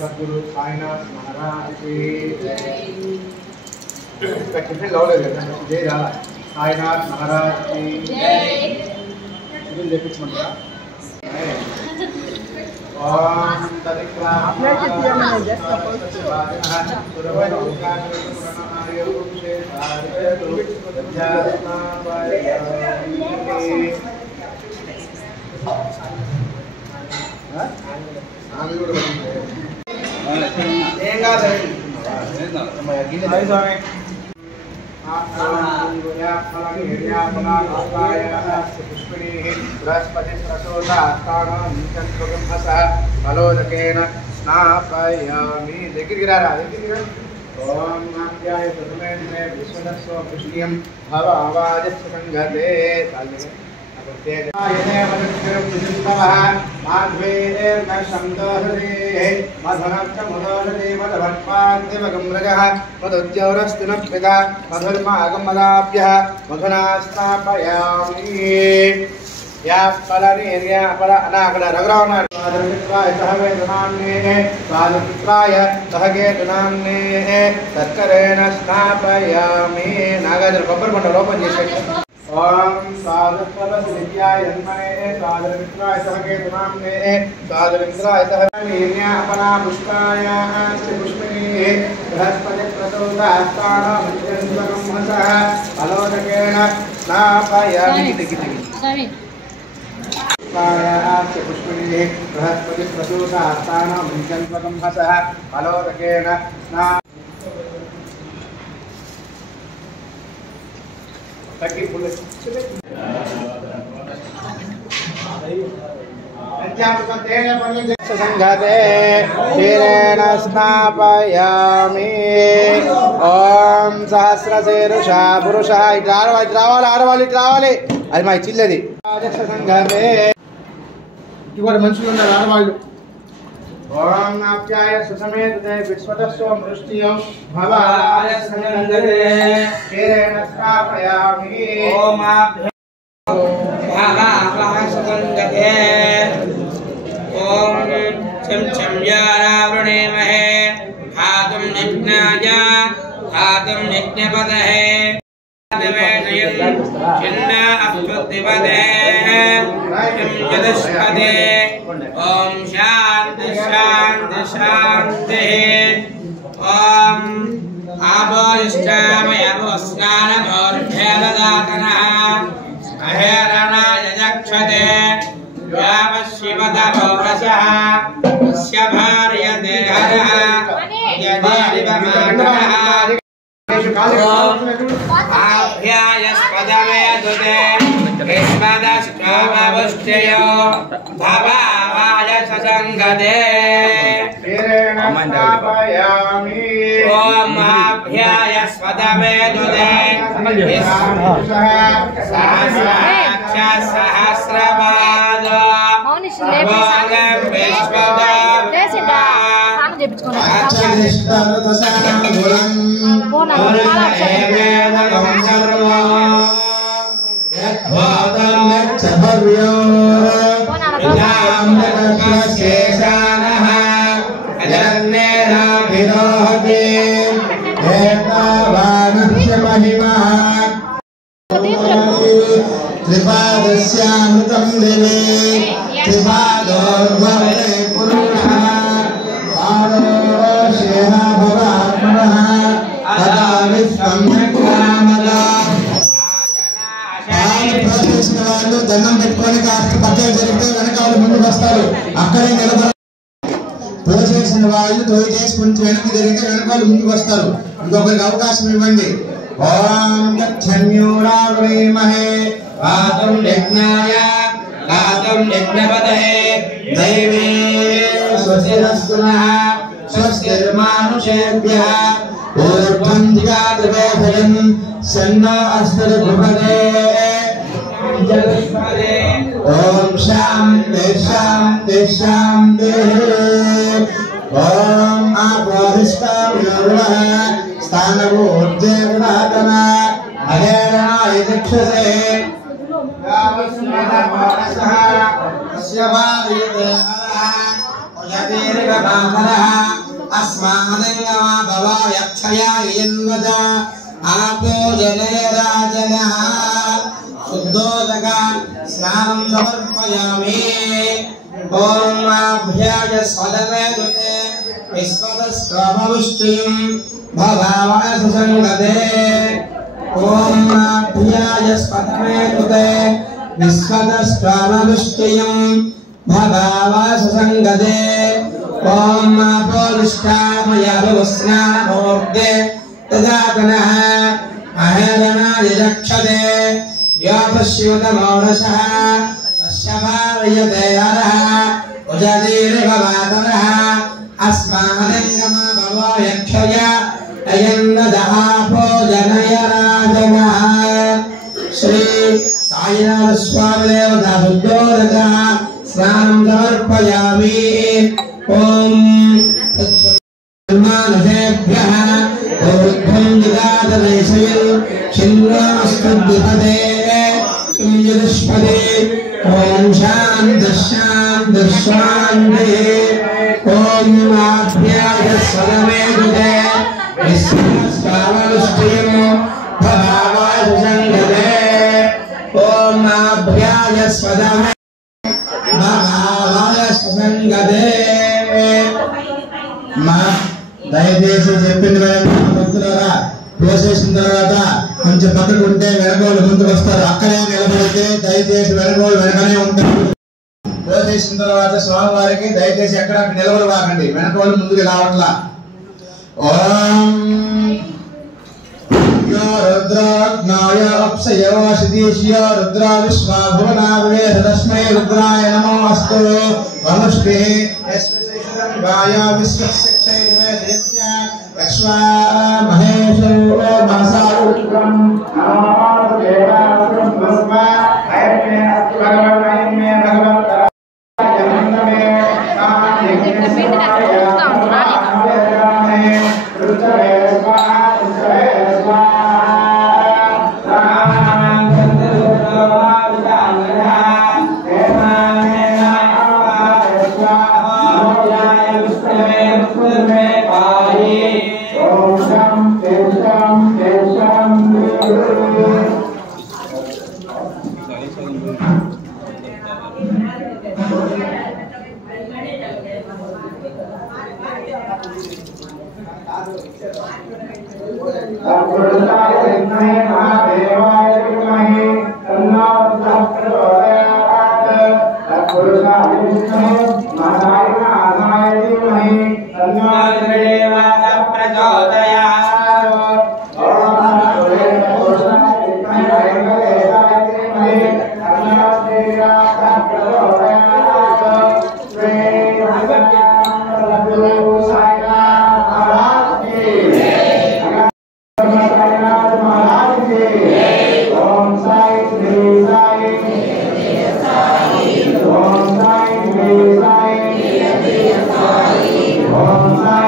सद्गुरु साईनाथ महाराज की कितने लौड़े जय जाला साईनाथ महाराज की जय कुछ मंत्रा ओम तदिक्रा आपने किया मैंने जैसा ओम साधुत्वविद्याय जन्मने साधुमित्राय सहकेतुनाम्ने साधुमित्राय सहनीर्ण्या अपना पुष्पाय अस्ति पुष्पिनी बृहस्पति प्रचोदयात्तानो मञ्जन्वकं हसः अलोदकेन स्नापयामि पुष्पाय अस्ति पुष्पिनी बृहस्पति प्रचोदयात्तानो मञ्जन्वकं हसः अलोदकेन स्ना ताकि पुलिस संघते क्षीरेण स्नापयामि ओम सहस्रशीर्षा पुरुषः రావాలి అది మా చిల్లది సంఘతే ఇవాళ మనుషులు ఉన్నారు ఆడవాళ్ళు ओम नाप्याय सुसमेतते विश्वतस्व मृष्टियो भवाय संगते क्षीरेण स्थापयामि ओम भवाय संगते ओम चम यारावृणेमहे हातुं निज्ञाय हातुं निज्ञपदहे देवेशयन् चिन्ना अप्सुद्धिपदे किं यदुष्पदे ओम शांति शांति शांति ओम आभोष्टामय स्नानमोर्भ्यवदातनः अहेरणाय यक्षते यावशिवतभोरसः तस्य भार्यते हरः यदेरिवमानः आभ्यायस्पदमेदुते स्मदष्टामवुष्टयो भवाय ससंगते ओम आभ्यायस्पदमेदुते सहस्रपाद विरोहते एतावानस्य महिमा त्रिपादस्यामृतं देवे त्रिपादोर्भवते पुरुषः आरोशेना भवात्मनः तदा विश्वं यज्ञामला వాళ్ళు దండం పెట్టుకొని కాస్త పక్కన జరిగితే వెనక వాళ్ళు ముందుకు వస్తారు. అక్కడే నిలబడి పోసేసిన వాళ్ళు తోయి చేసి కొంచెం వెనక్కి జరిగితే వెనక వాళ్ళు ముందుకు వస్తారు. ఇంకొకరికి అవకాశం ఇవ్వండి. ఓం యజ్ఞమ్యూరావృమహే గాతుం యజ్ఞాయ గాతుం యజ్ఞపతయే దైవే స్వస్తిరస్తునః స్వస్తిర్మానుషేభ్యః ఊర్ధ్వం దిగాద్వేషయం సన్నో అస్తు భువనే ओम शांति शांति शांति ओम आपोहिष्टाम्योर्वः स्थानभूर्जेर्वादन अहेरणाय दिक्षसे यावस्मेनमानसः तस्य वार्यते हरः उयतीर्गमाहरः अस्मानङ्गमा भवायक्षया यन्वद आपो जनयराजनः शुद्धोदक स्नानं समर्पयामि। ओम आभ्याय स्वदवेदुते विश्वतस्त्वमविष्टिं भवावः सुसङ्गते ओम आभ्याय स्वदवेदुते विश्वतस्त्वमविष्टिं भवावः सुसङ्गते ओम आपोलिष्टामयाभिस्नानमूर्ते तदातनः अहेरणाय रक्षते या पश्योतमौनसः तस्य भार्यते हरः उजतीर्भवातरः अस्मानङ्गमा भवो यक्षया अयन्नदहापो जनय राजनः श्री साईनाथ स्वामी देवता शुद्धोदकः स्नानं समर्पयामि। ओम मानसेभ्यः ऊर्ध्वं जिगादवेशयन् छिन्नास्तुद्विपदे ओम शांति शांति शांति ओम आभ्याय स्वदवेदुते विश्वस्तावनुष्ठियं भवावः सुसङ्गते ओम आभ्याय स्वदवे भवावः सुसङ्गते మా దయచేసి చెప్పింది భక్తులారా పోసేసిన తర్వాత కొంచెం పక్కకు ఉంటే వెనకోళ్ళు ముందుకు వస్తారు. అక్కడే నిలబడితే దయచేసి వెనకోళ్ళు వెనకనే ఉంటారు. పోసేసిన తర్వాత స్వామివారికి దయచేసి ఎక్కడ నిలబడవాకండి, వెనకోళ్ళు ముందుకు రావట్లా. ఓం रुद्राग्नाय अप्सयोषिदीश्य रुद्रा विश्वाभुवनावगे तस्मै रुद्राय नमोऽस्तु वमुष्टिः यस्मिन् विश्वशिक्षैर्मे देत्य यक्ष्वा महेशो मासारुद्रं नमो देवासुरं भस्मा ऐमे भगवन्मे भगवन्तरा जन्ममे Om Sai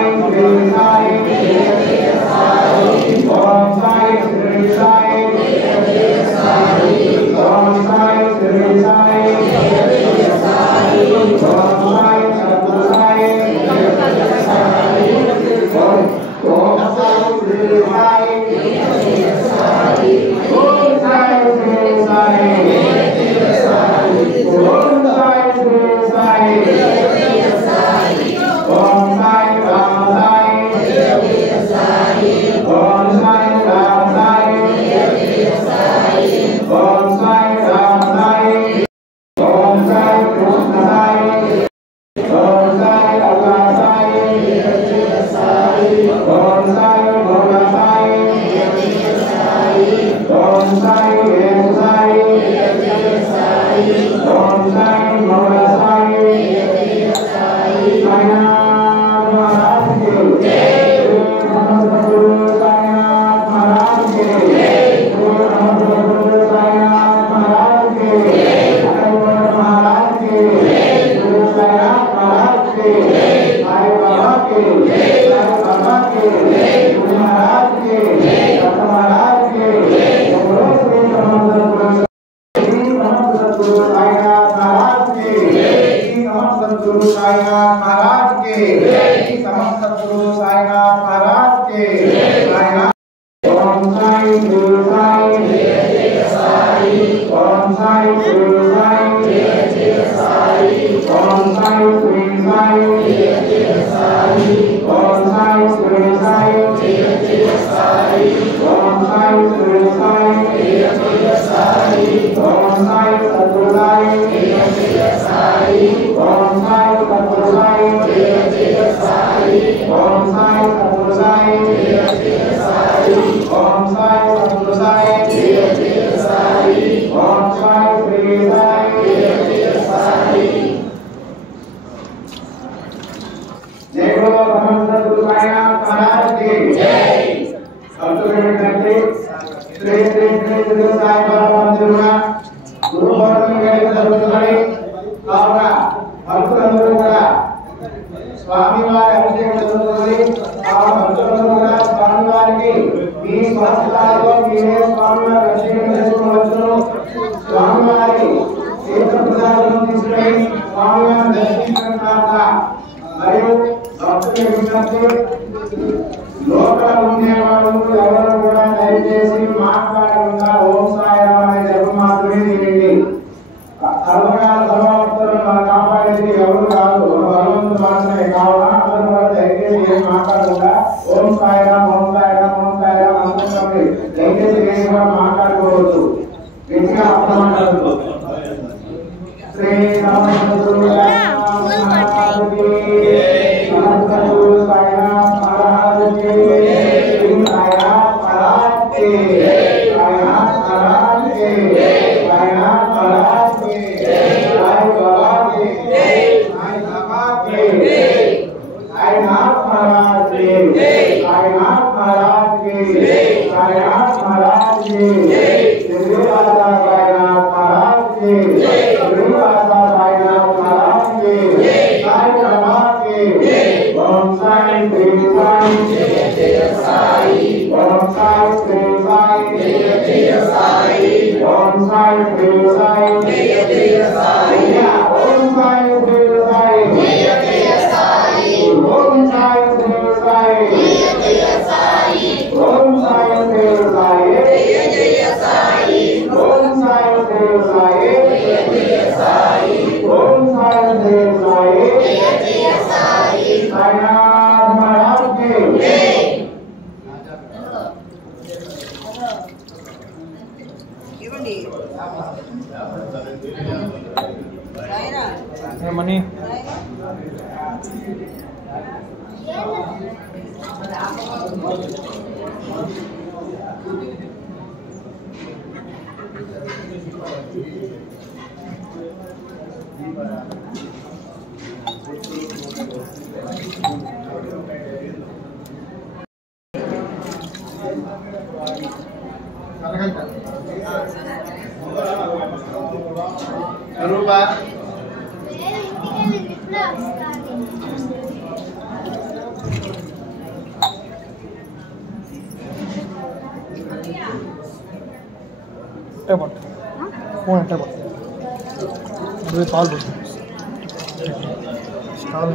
Money. Phone table. With all this. Stall.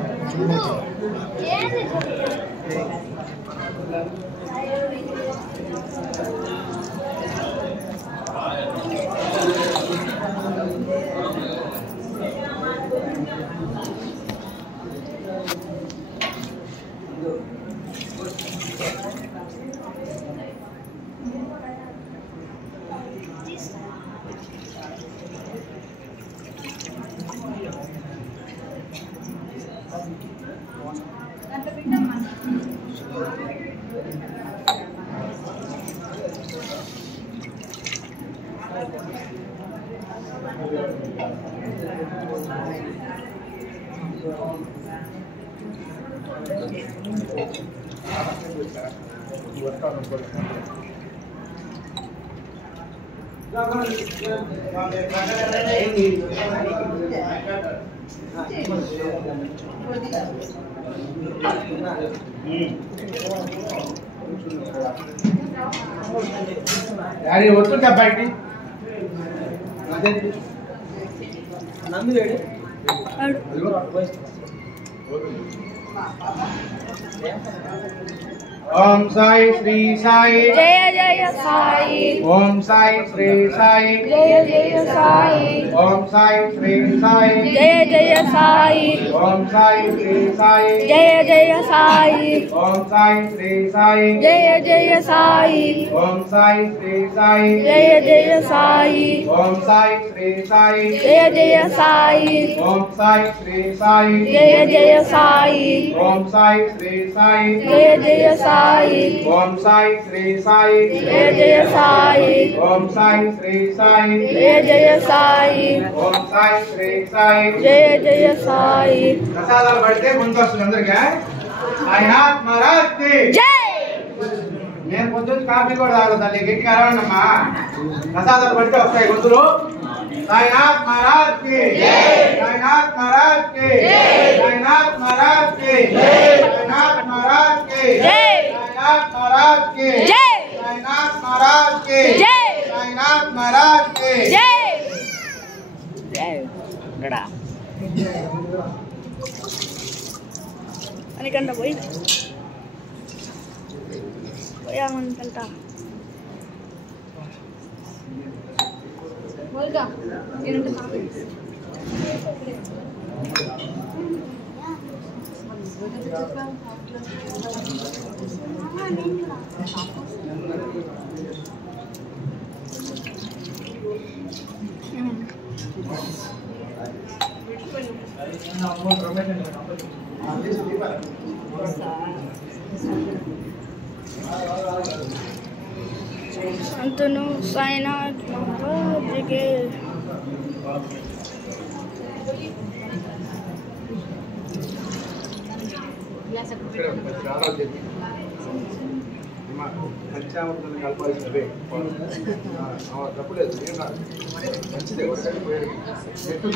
Daddy వస్తుందా బయటికి నందు లేడు ఓం సాయి శ్రీ సాయి జయ జయ సాయి ఓం సాయి శ్రీ సాయి జయ జయ సాయి ఓం సాయి శ్రీ సాయి జయ జయ సాయి ఓం సాయి శ్రీ సాయి జయ జయ సాయి ఓం సాయి శ్రీ సాయి జయ జయ సాయి ఓం సాయి శ్రీ సాయి జయ జయ సాయి ఓం సాయి శ్రీ సాయి జయ జయ సాయి ఓం సాయి శ్రీ సాయి జయ జయ సాయి ఓం సాయి శ్రీ సాయి జయ జయ సాయి ఓం సాయి శ్రీ సాయి జయ జయ సాయి ఓం సాయి శ్రీ సాయి జయ జయ సాయి ఓం సాయి శ్రీ సాయి జయ జయ సాయి ప్రసాదాలు పడితే ముందు వస్తుంది అందరికీ సాయినాథ్ మహారాజ్ కి జై నేను పొద్దున్న కాఫీ కూడా తాగదు తల్లి గట్టిగా అరవండమ్మా ప్రసాదాలు పడితే వస్తాయి గొంతులు సాయినాథ్ మహారాజ్ కి సాయినాథ్ మహారాజ్ కి సాయినాథ్ మహారాజ్ కి సాయినాథ్ మహారాజ్ కి సాయినాథ్ మహారాజ్ కి జై సాయినాథ్ మహారాజ్ కి జై సాయినాథ్ మహారాజ్ కి జై జై గడా అనికంట పోయి పోయామనుకంట పోయిగా అంతను సాయినాథ్ మహారాజ్కి పంచామృతాన్ని కలపాల్సినవే తప్పులేదు ఏం కాదు మంచిదే ఒకసారి పోయాడు ఎట్టు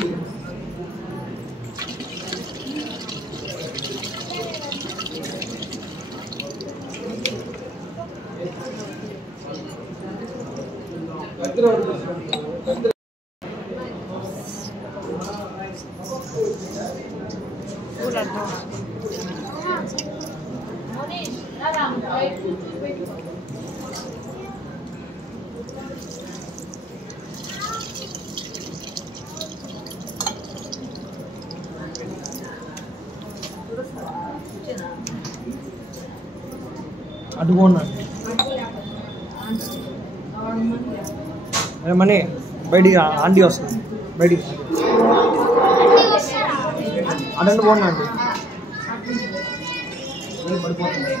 అడుగున్నాను మనీ బయటికి ఆంటీ వస్తుంది బయటికి అటెండ్ పోనా అండి పడిపోతుంది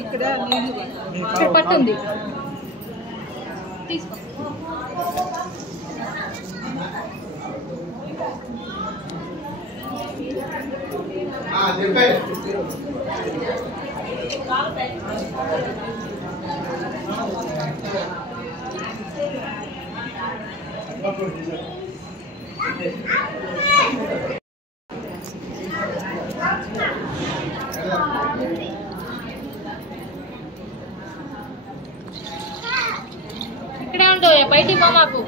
ఇక్కడ పట్టుంది తీసుకో. ఇక్కడే ఉండు, బయటికి పో మాకు.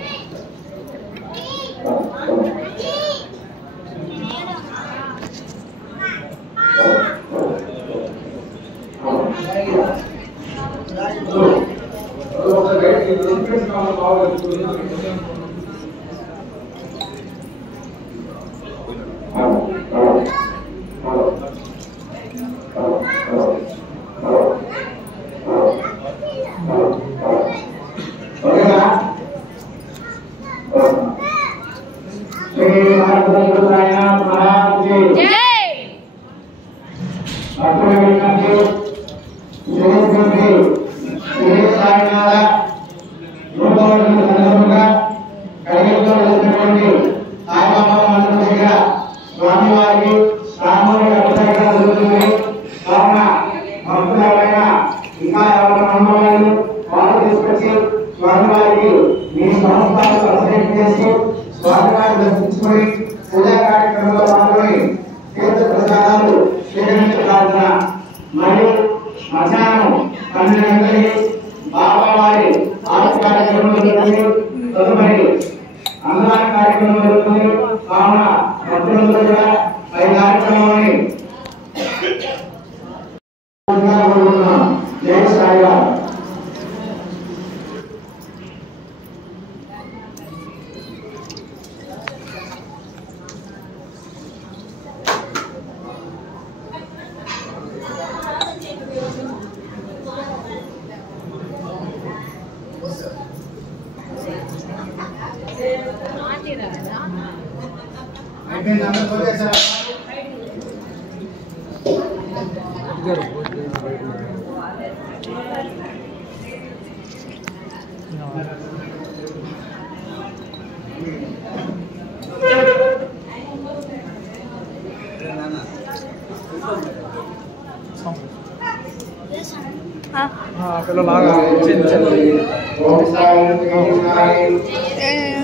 పిల్లలాగా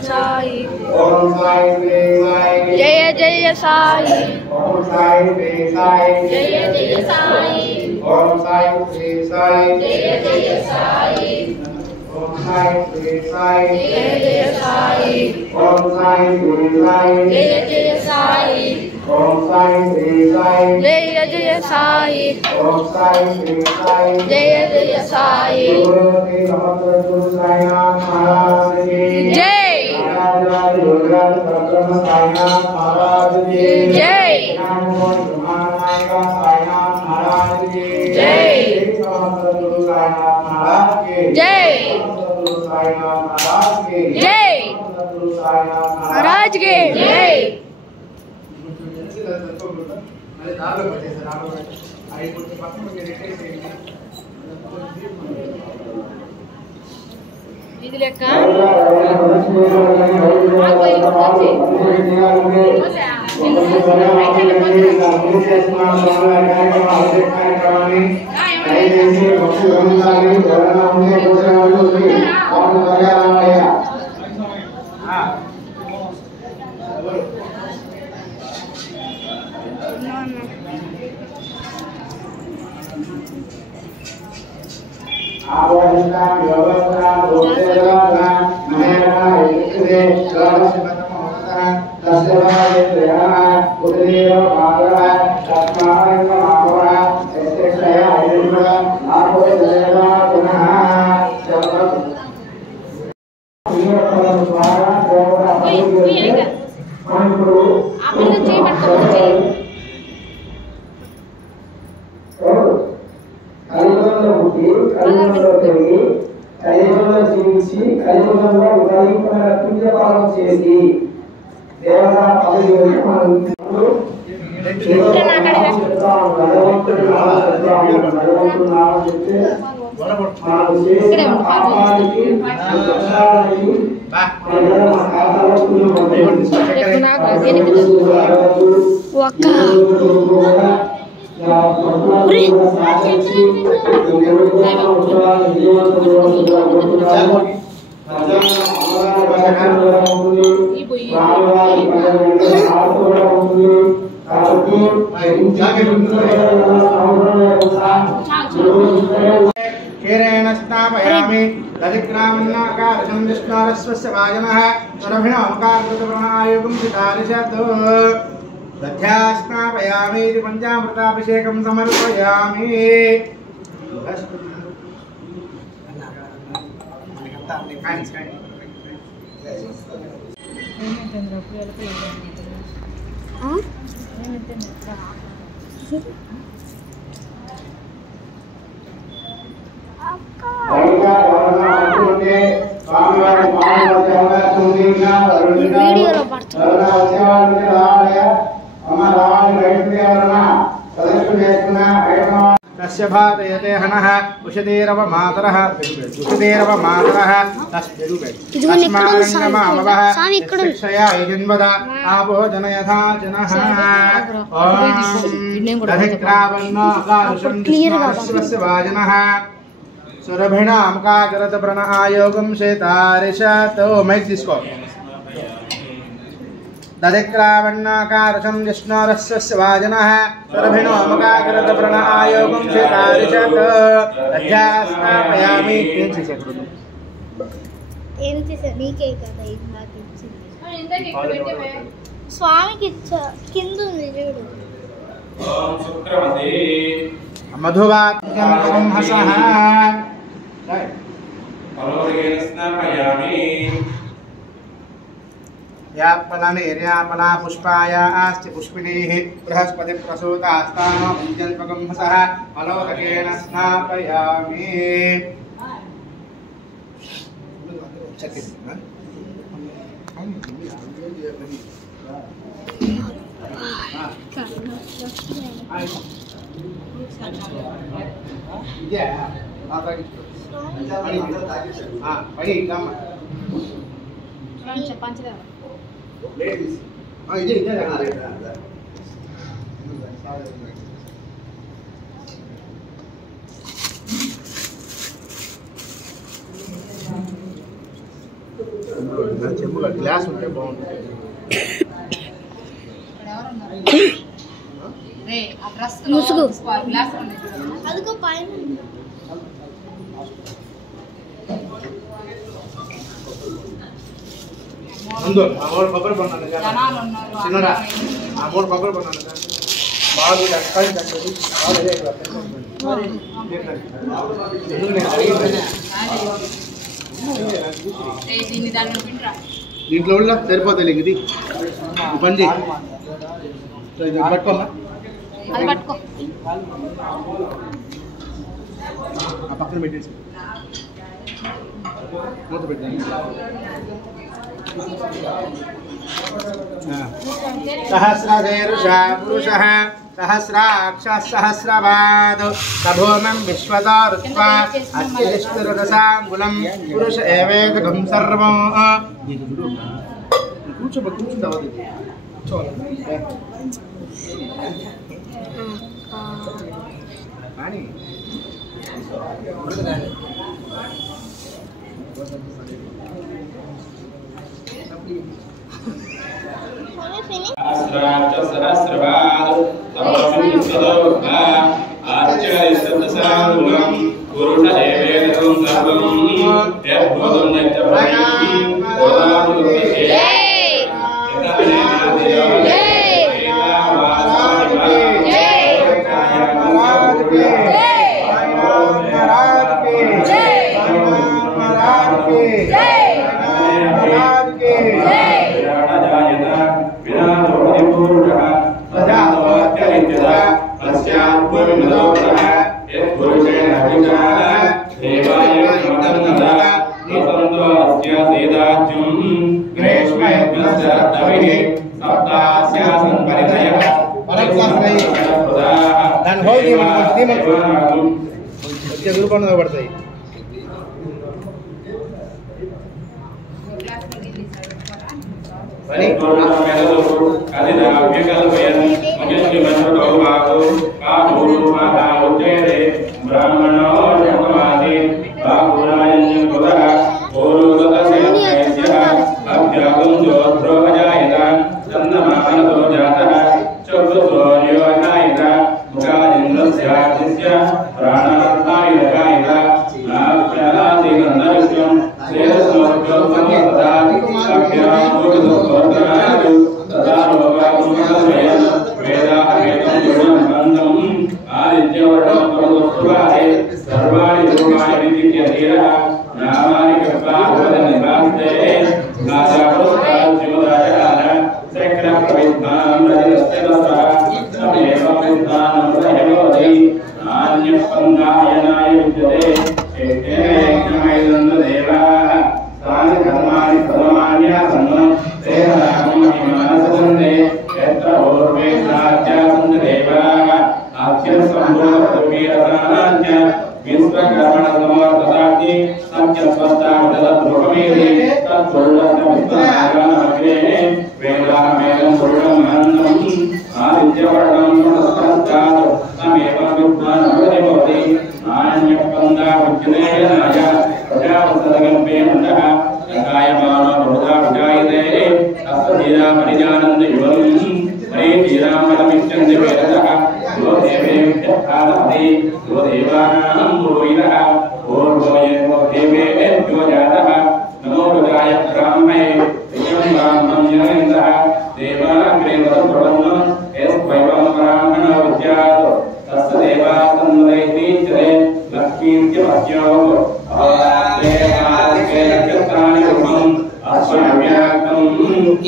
సాయి జయ జయ సాయి జయ జయ సాయి జయ జయ సాయి జయ జయ సాయి జయ జయ సాయి జయ జయ సాయి జయ జయ సాయి జై జై జై జై జై महाराज के जय ఇది లెక్క ఆ పిల్ల చేయి పట్టుకోవచ్చు చేయి. కలియుగంలో పుట్టి కలియుగంలో పెరిగి కలియుగంలో జీవించి కలియుగంలో ఉదయింపైన పుణ్యపాలన చేసి దేవతా పదవి మనం क्षीरेण स्नापयामि दधिग्रामन्नाकारं विष्णोरस्वस्य वाजनः स्वरभिणोमकाकृतप्रणायुगं चितानिषद् दध्या स्नापयामि इति पञ्चामृताभिषेकं समर्पयामि వీడియోలో పడుతుంది. तस्य भातयते हनः उषतीरव मातरः तस्मारङ्गमामवः शिक्षया यजन्वद आपो जनयथा जनः दधिक्रावन्नोकादुषं वाजनः सुरभिणामुकाकरत प्रण आयोगं शेतारिषतो मैक తీసుకో दधिक्रावन्नाकारं विष्णोरस्वस्य वाजनः सुरभिणोमकाकरत प्रण आयोगं शेतारिषत अध्यास्नापयामि నీకే కదా ఇది నాకు ఇచ్చింది. స్వామికి ఇచ్చా కింద ఉంది చూడు. मधुवाक्यं हसः यापलानेर्यापला पुष्पाया आस्ति पुष्पिणीः बृहस्पति प्रसूतास्तानो जन्मकं हसः अलोककेन स्नापयामि చెంబుగా గ్లాస్ ఉంటే బాగుంటుంది. ముసుగు అదిగో పైన ముందు ఆ మూడు కొబ్బరి పన్నాను చిన్నడా ఆ మూడు కొబ్బరి పన్నాను బాగా దీంట్లో ఉள்ள సరిపోతాయి ఇది పని చేయి పట్టుకోమ్మా అది పట్టుకో ఆ పక్కన పెట్టేసి మూత పెట్టాను. सहस्रशीर्षः पुरुषः सहस्राक्षः सहस्रपाद सभूमं विश्वतो ऋत्वा अत्यधिष्ठिरदशाङ्गुलं पुरुष एवेदकं सर्वं దాని హోల్ వచ్చే రూపంలో పడతాయి.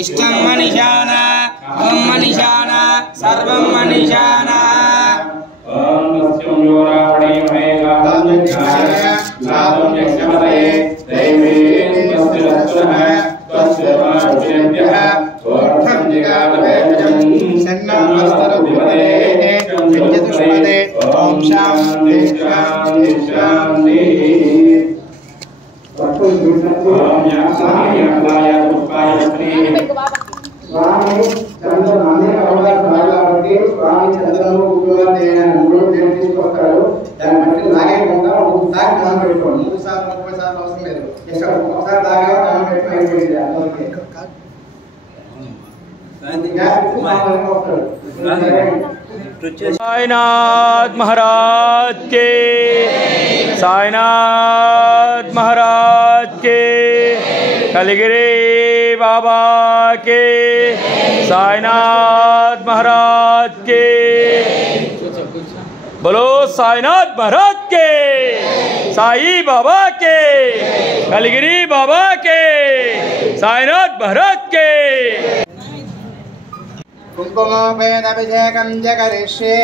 इष्टं मनीषान ओम मनीषान सर्वं मनीषान ओम तस्यं योरावणे महेगादं नादं यक्षमते दैवे तस्य रत्नः तस्य मार्गेभ्यः ओर्थं जिगालभेजं सन्नामस्तरविमते चतुष्पदे ओम शांति शांति शांति ओम यासाय यालाय पुष्पाय श्री स्वामी चंद्र मंदिर అవగాహన కాబట్టి స్వామి చంద్రను ఉపయోగం చేయడానికి మూడు పేరు తీసుకొస్తాడు. దాన్ని బట్టి లాగేకుండా ఒకసారి నామ పెట్టుకోండి. 3 సార్లు 30 సార్లు అవసరం లేదు. జస్ట్ ఒకసారి లాగా నామ పెట్టుకొని అయిపోయింది. అందరికీ साईनाथ महाराज के, साईनाथ महाराज के, कलिगिरी बाबा के, साईनाथ महाराज के, बोलो साईनाथ महाराज के, साई बाबा के, कलिगिरी बाबा के, साईनाथ महाराज के। कुंकुमोपेदभिषेकं जकरिष्ये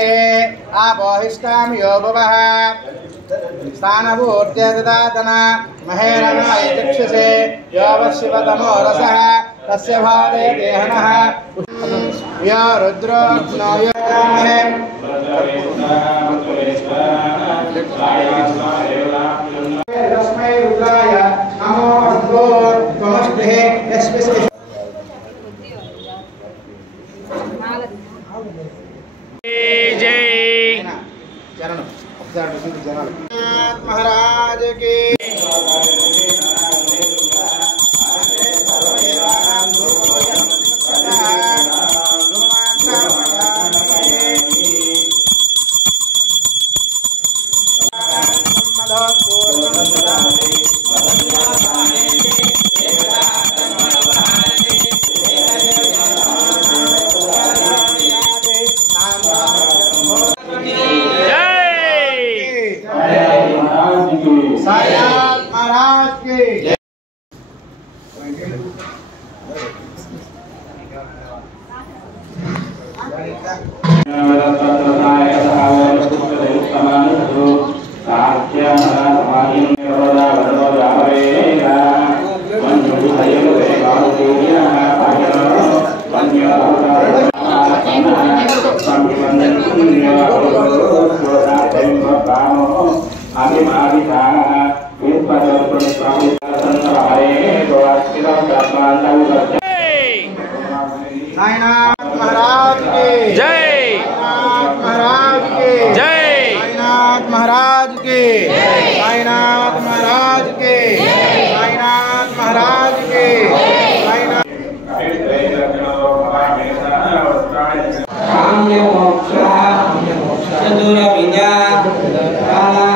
आपोहिष्टामि यो भुवः स्थानभूर्त्यदातन महेरणाय चक्षुषे यो वशिवतमो रसः तस्य भारे देहनः यो रुद्रोऽग्नो यो तस्मै रुद्राय नमो अस्तु त्वमस्ते यस्मिन् जय महाराज की साईनाथ महाराज की साध्य साईनाथ महाराज की जय साईनाथ महाराज की जय साईनाथ महाराज की साईनाथ महाराज की साईनाथ महाराज की साईनाथ काम्य मोक्ष चतुर विद्या काला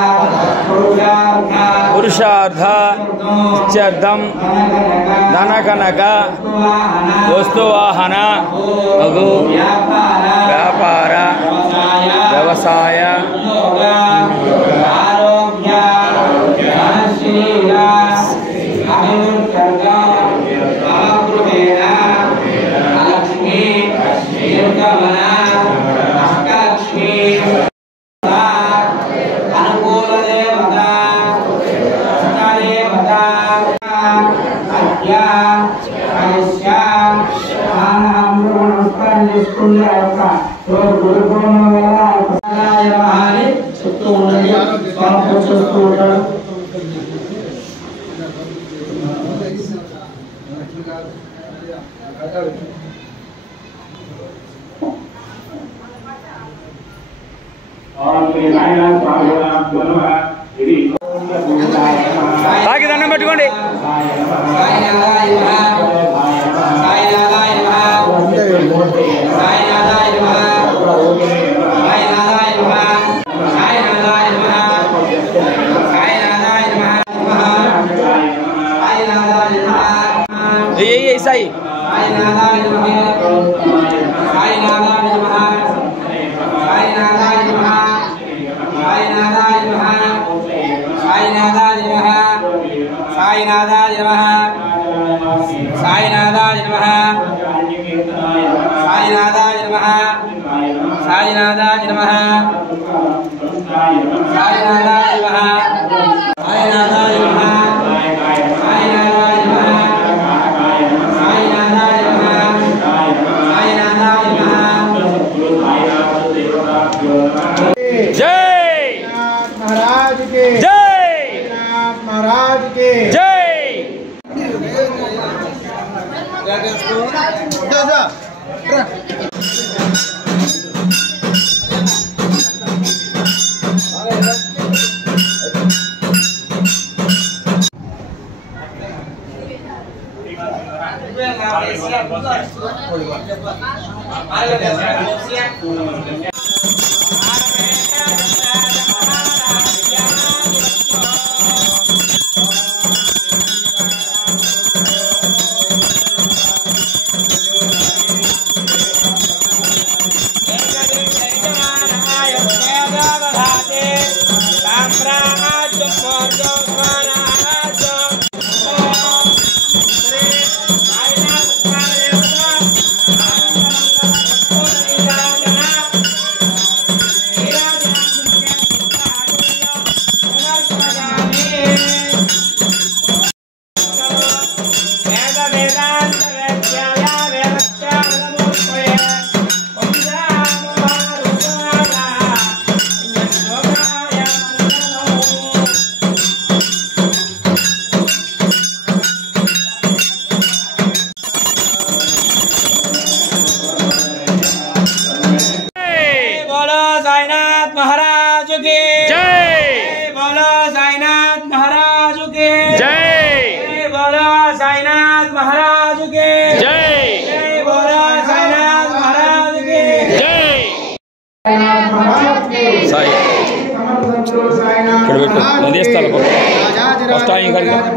पुरुषार्थ इत्यर्थम धनकनक वस्तुवाहन अगु व्यापार व्यवसाय आरोग्य लक्ष्मी अनुकूल देवता देवता अद्या చెప్తూ ఉండండి చూస్తూ ఉంటాడు. తాకి దండం పెట్టుకోండి. సాయి साईनाथाय नमः साईनाथाय नमः साईनाथाय नमः साईनाथाय नमः साईनाथाय नमः साईनाथाय नमः साईनाथाय नमः साईनाथाय नमः साईनाथाय नमः जय महाराज के जय महाराज के जय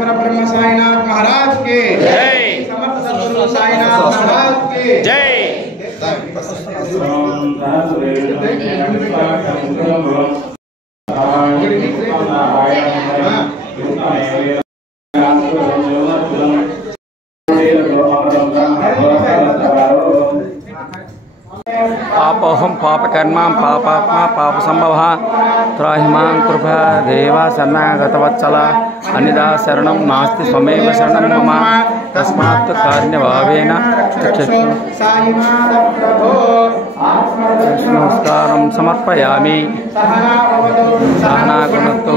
परब्रह्म साईनाथ महाराज के जय समर्थ सद्गुरु साईनाथ महाराज के जय पापोहम पापकर्मा पापात्मा पाप संभव त्राहिमां कृपा देवा शरणागतवत्सल अन्यदा शरणं नास्ति स्वमेव शरणं मम तस्मात् कारुण्यभावेन नमस्कारं समर्पयामि सहना कुनक्तु